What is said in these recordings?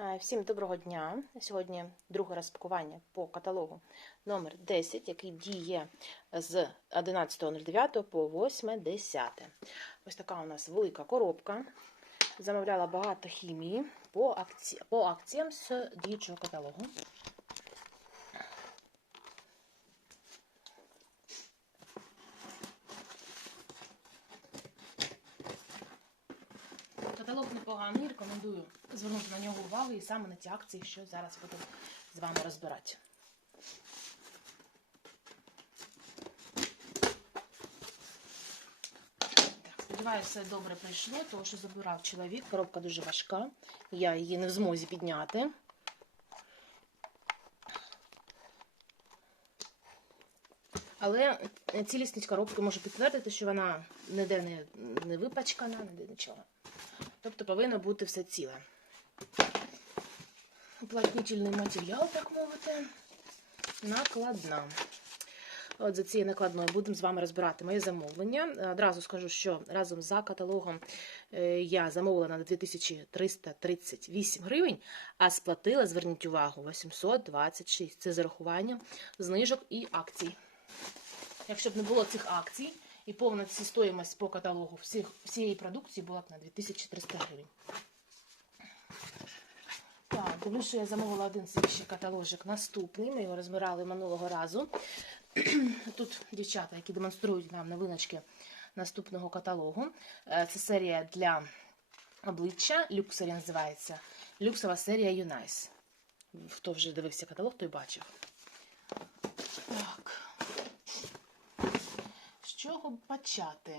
Е, Всім доброго дня. Сьогодні друге розпакування по каталогу номер 10, який діє з 11.09 по 8.10. Ось така у нас велика коробка. Замовляла багато хімії по, акці... по акціям з діючого каталогу. Каталог непоганий, рекомендую звернути на нього увагу і саме на ті акції, що зараз буду з вами розбирати. Сподіваюся, все добре прийшло, тому що забирав чоловік. Коробка дуже важка, я її не в змозі підняти. Але цілісність коробки можу підтвердити, що вона ніде не, не випачкана, ніде нічого. Тобто повинно бути все ціле. Уплотнительний матеріал, так мовити, накладна. От за цією накладною будемо з вами розбирати моє замовлення. Одразу скажу, що разом за каталогом е, я замовила на 2338 гривень, а сплатила, зверніть увагу, 826. Це з зарахуванням знижок і акцій. Якщо б не було цих акцій і повна стоїмость по каталогу всіх, всієї продукції була б на 2300 гривень. Так, дивлюсь, що я замовила один свій ще каталожик наступний. Ми його розбирали минулого разу. Тут дівчата, які демонструють нам новиночки наступного каталогу. Е, Це серія для обличчя. Люксері називається. Люксова серія Юнайс. Хто вже дивився каталог, той бачив. Так. Чого почати?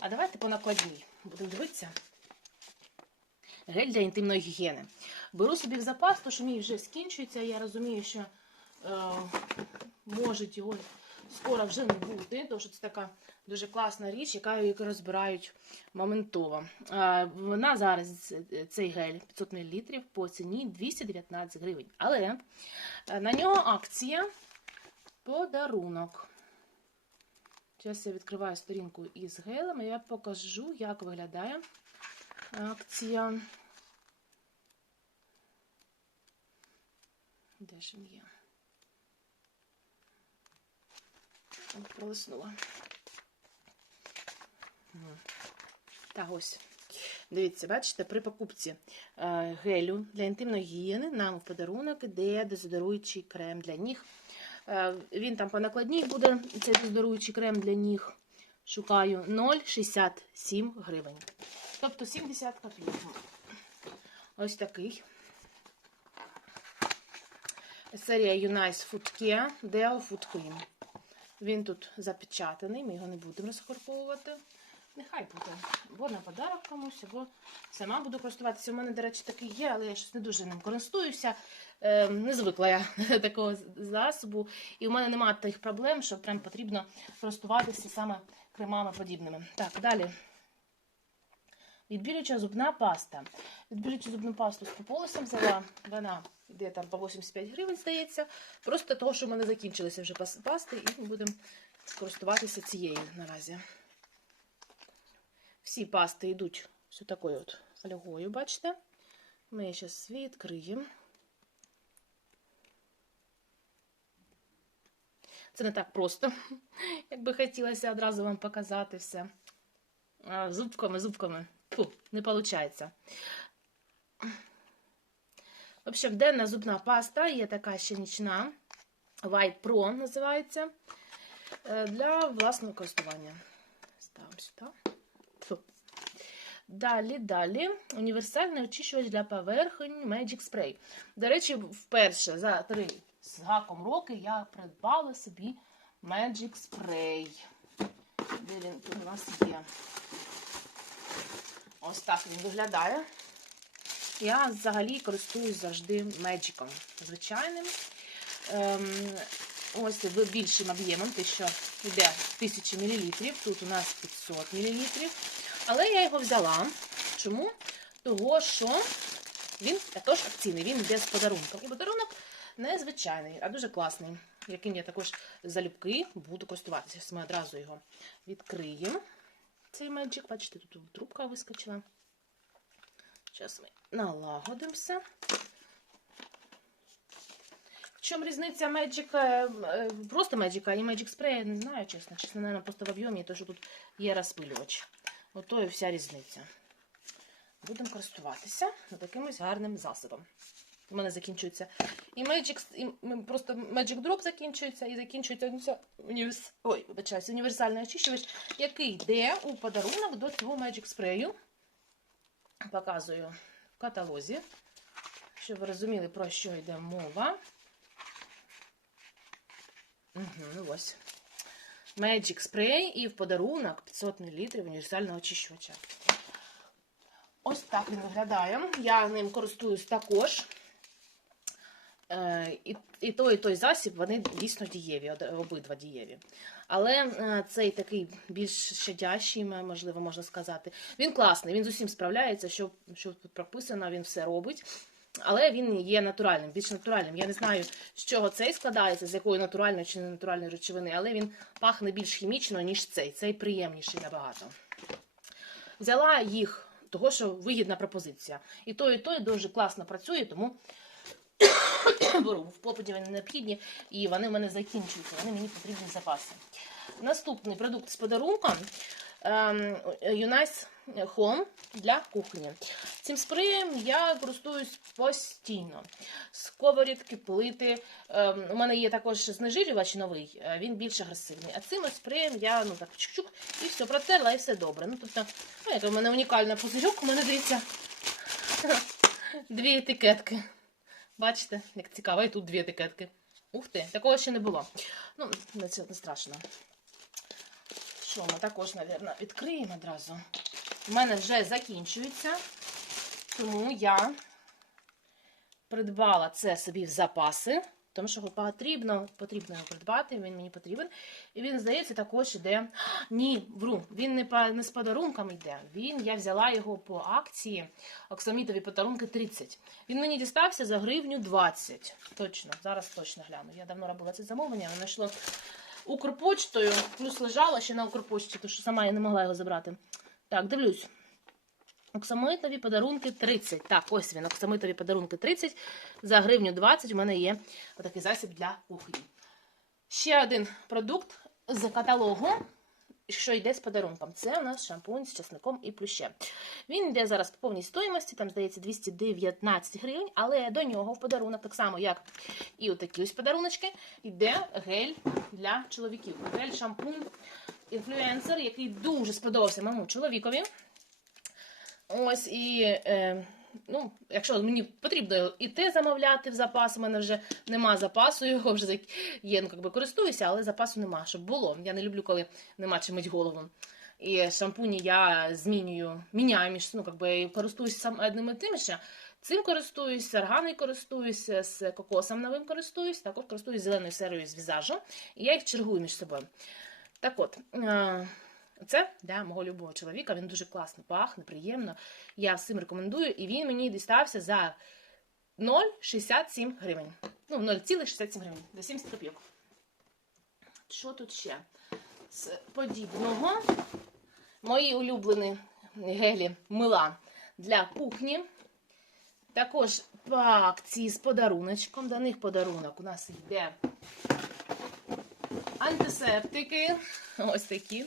А давайте по накладній. Будемо дивитися. Гель для інтимної гігієни. Беру собі в запас, тому що мій вже скінчується. Я розумію, що е, може його скоро вже не бути, тому що це така дуже класна річ, яка її розбирають моментово. Е, вона зараз, цей гель 500 мл по ціні 219 гривень. Але е, на нього акція подарунок. Зараз я відкриваю сторінку із гелем і я покажу, як виглядає акція. Де ж він є? Пролиснула. Так, ось. Дивіться, бачите, при покупці е, гелю для інтимної гігієни нам в подарунок іде дезодоруючий крем для ніг. Е, він там по накладній буде, цей дезодоруючий крем для ніг. Шукаю 0,67 гривень. Тобто 70 копійок. Ось такий. Серія Unice Food Care Deo Food Cream. Він тут запечатаний, ми його не будемо розхорковувати. Нехай буде. Або на подарок комусь, або сама буду користуватися. У мене, до речі, такий є, але я щось не дуже ним користуюся. Е, не звикла я такого засобу. І у мене немає тих проблем, що прям потрібно користуватися саме кремами подібними. Так, далі. Відбілююча зубна паста. Відбілюючу зубну пасту з прополісом взяла. Вона йде там по 85 гривень, здається. Просто того, що в мене закінчилися вже пасти, і ми будемо користуватися цією наразі. Всі пасти йдуть ось такою от фольгою, бачите? Ми її зараз відкриємо. Це не так просто, як би хотілося одразу вам показати все. Зубками, зубками. Фу, не виходить. В общем, денна зубна паста є така ще нічна. White Pro називається. Для власного користування. Ставимо сюди. Фу. Далі, далі. Універсальний очищувач для поверхонь Magic Spray. До речі, вперше за три з гаком роки я придбала собі Magic Spray. Де він тут у нас є? Ось так він виглядає. Я взагалі користуюсь завжди Меджиком звичайним. Ем, ось більшим об'ємом, те, що йде 1000 мл, тут у нас 500 мл. Але я його взяла. Чому? Того, що він також акційний, він йде з подарунком. І подарунок не звичайний, а дуже класний, яким я також залюбки буду користуватися. Ми одразу його відкриємо. Цей меджик, бачите, тут трубка вискочила. Зараз ми налагодимося. В чому різниця Magic, е, просто Magic і Magic Spray, я не знаю, чесно. Чесно, наверное, просто в об'ємі, то, що тут є розпилювач. Ото і вся різниця. Будемо користуватися такимось гарним засобом. У мене закінчується і Magic, і просто Magic Drop закінчується, і закінчується універс... Ой, вибачаюсь, універсальний очищувач, який йде у подарунок до цього Magic спрею. Показую в каталозі, щоб ви розуміли, про що йде мова. Угу, ось. Magic Spray і в подарунок 500 мл універсального очищувача. Ось так він виглядає. Я ним користуюсь також. Е, І, і той, і той засіб, вони дійсно дієві, обидва дієві. Але е, цей такий більш щадящий, можливо, можна сказати. Він класний, він з усім справляється, що, що тут прописано, він все робить. Але він є натуральним, більш натуральним. Я не знаю, з чого цей складається, з якої натуральної чи ненатуральної речовини, але він пахне більш хімічно, ніж цей. Цей приємніший набагато. Взяла їх, того, що вигідна пропозиція. І той, і той дуже класно працює, тому В попиті вони необхідні, і вони в мене закінчуються. Вони мені потрібні запаси. Наступний продукт з подарунком ем, Unice Home для кухні. Цим спреєм я користуюсь постійно. Сковорідки, плити. Ем, у мене є також знежирювач новий, е, він більш агресивний. А цим спреєм я ну так чук-чук і все протерла, і все добре. Ну, тобто, ну, як у мене унікальна пузирьок, у мене дивіться дві етикетки. Бачите, як цікаво, і тут дві етикетки. Ух ти, такого ще не було. Ну, це не страшно. Що ми також, мабуть, відкриємо одразу. У мене вже закінчується, тому я придбала це собі в запаси, тому що потрібно, потрібно його придбати, він мені потрібен. І він, здається, також іде. Ні, вру, він не, по, не з подарунками йде. Він, я взяла його по акції Оксамітові подарунки 30. Він мені дістався за гривню 20. Точно, зараз точно гляну. Я давно робила це замовлення, воно йшло Укрпочтою, плюс лежала ще на Укрпочті, тому що сама я не могла його забрати. Так, дивлюсь. Оксамитові подарунки 30. Так, ось він. Оксамитові подарунки 30. За гривню 20 у мене є отакий засіб для кухні. Ще один продукт з каталогу, що йде з подарунком. Це у нас шампунь з часником і плющем. Він йде зараз по повній стоїмості, там, здається, 219 гривень, але до нього в подарунок, так само, як і отакі ось подаруночки, йде гель для чоловіків. Гель шампунь інфлюенсер, який дуже сподобався моєму чоловікові. Ось і. Е, Ну, якщо мені потрібно і те замовляти в запас, у мене вже нема запасу, його вже є, ну, якби користуюся, але запасу нема, щоб було. Я не люблю, коли нема чим мить голову. І шампуні я змінюю, міняю між ну, якби, користуюся сам одним і тим ще. Цим користуюсь, органою користуюся, з кокосом новим користуюсь, також користуюсь зеленою серією з візажу. І я їх чергую між собою. Так от, е, це для мого любого чоловіка. Він дуже класно пахне, приємно. Я всім рекомендую, і він мені дістався за 0,67 гривень. Ну, 0,67 гривень. За 70 копійок. Що тут ще? З подібного. Мої улюблені гелі мила для кухні. Також по акції з подаруночком. До них подарунок у нас йде антисептики. Ось такі.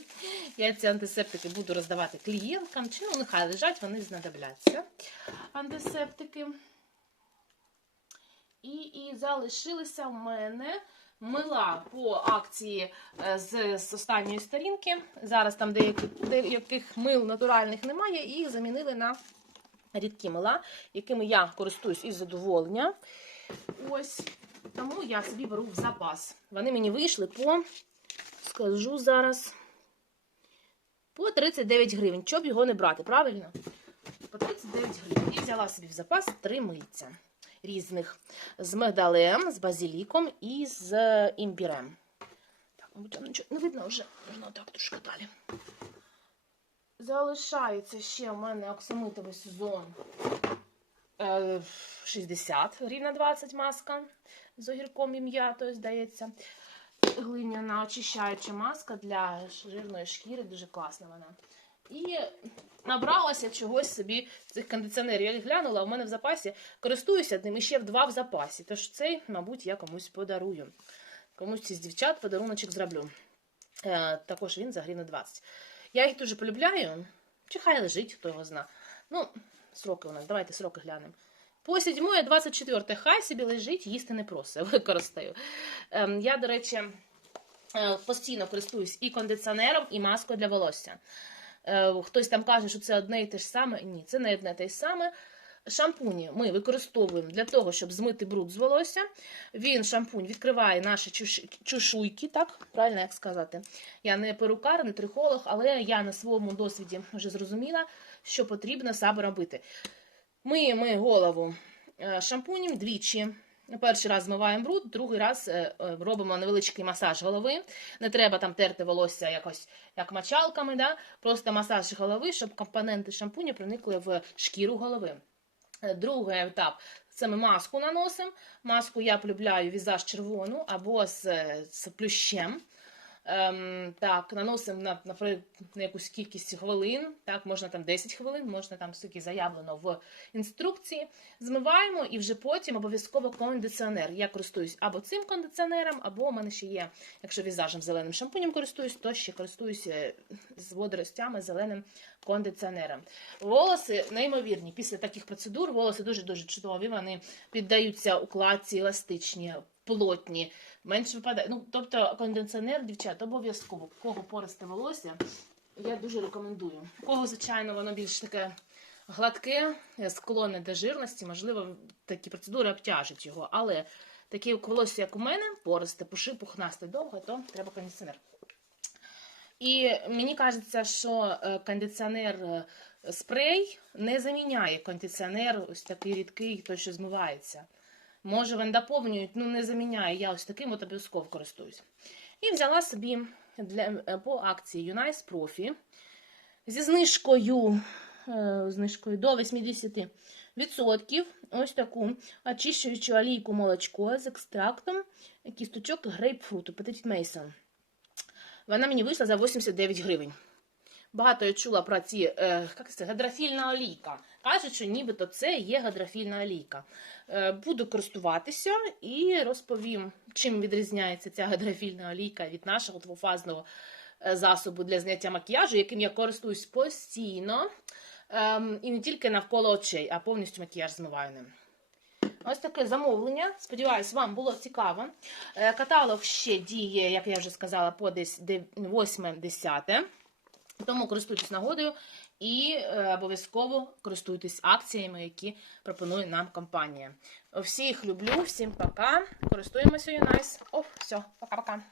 Я ці антисептики буду роздавати клієнткам. Чи ну, нехай лежать, вони знадобляться. Антисептики. І, і залишилися в мене мила по акції е, з, з останньої сторінки. Зараз там деяких, деяких мил натуральних немає, і їх замінили на рідкі мила, якими я користуюсь із задоволення. Ось. Тому я собі беру в запас. Вони мені вийшли по, скажу зараз, по 39 гривень. Щоб його не брати, правильно? По 39 гривень. І взяла собі в запас три мильця різних. З мигдалем, з базиліком і з імбірем. Так, мабуть, там нічого не видно вже. Можна так трошки далі. Залишається ще в мене оксамитовий сезон е, 60 гривень 20 маска з огірком і м'ятою, здається. Глиняна очищаюча маска для жирної шкіри, дуже класна вона. і набралася чогось собі цих кондиціонерів. Я глянула, у мене в запасі користуюся ним і ще в два в запасі. Тож цей, мабуть, я комусь подарую. Комусь із дівчат подаруночок зроблю. Е, також він за гривну 20. Я їх дуже полюбляю. Чи хай лежить, хто його зна. Ну, сроки у нас, давайте сроки глянемо. По 7 24 хай собі лежить, їсти не просить, використаю. Я, до речі, е, постійно користуюсь і кондиціонером, і маскою для волосся. Е, Хтось там каже, що це одне і те ж саме. Ні, це не одне і те ж саме. Шампуні ми використовуємо для того, щоб змити бруд з волосся. Він шампунь відкриває наші чуш- чешуйки, так правильно як сказати. Я не перукар, не трихолог, але я на своєму досвіді вже зрозуміла, що потрібно саме робити. Миємо голову е, шампунем двічі. Перший раз змиваємо бруд, другий раз е, е, робимо невеличкий масаж голови. Не треба там терти волосся якось як мочалками, да? просто масаж голови, щоб компоненти шампуня проникли в шкіру голови. Другий етап це ми маску наносимо. Маску я полюбляю візаж червону або з, з плющем. Ем, так, наносимо на, наприклад, на якусь кількість хвилин, так, можна там 10 хвилин, можна там скільки заявлено в інструкції. Змиваємо і вже потім обов'язково кондиціонер. Я користуюсь або цим кондиціонером, або у мене ще є, якщо візажем зеленим шампунем користуюсь, то ще користуюся з водоростями зеленим кондиціонером. Волоси неймовірні. Після таких процедур волоси дуже-дуже чудові, вони піддаються укладці, еластичні, плотні, менше випадає. Ну, тобто кондиціонер, дівчат, обов'язково. У кого пористе волосся, я дуже рекомендую. У кого, звичайно, воно більш таке гладке, склонне до жирності, можливо, такі процедури обтяжать його. Але таке волосся, як у мене, пористе, пуши, пухнасте довго, то треба кондиціонер. І мені кажеться, що е, кондиціонер е, спрей не заміняє кондиціонер, ось такий рідкий, той, що змивається. Може, він доповнюють, ну не заміняє. Я ось таким от обов'язково користуюсь. І взяла собі для, е, по акції Unice Profi зі знижкою, е, знижкою до 80% ось таку очищуючу олійку молочко з екстрактом кісточок грейпфруту Petit Mason. Вона мені вийшла за 89 гривень. Багато я чула про ці е, як це, гидрофільна олійка. Кажуть, що нібито це є гидрофільна олійка. Е, буду користуватися і розповім, чим відрізняється ця гидрофільна олійка від нашого двофазного е, засобу для зняття макіяжу, яким я користуюсь постійно. Ем, і не тільки навколо очей, а повністю макіяж змиваю ним. Ось таке замовлення. Сподіваюсь, вам було цікаво. Е, Каталог ще діє, як я вже сказала, по десь 8-10. Тому користуйтесь нагодою і е, обов'язково користуйтесь акціями, які пропонує нам компанія. Всіх люблю, всім пока. Користуємося Юнайс. О, все, пока-пока.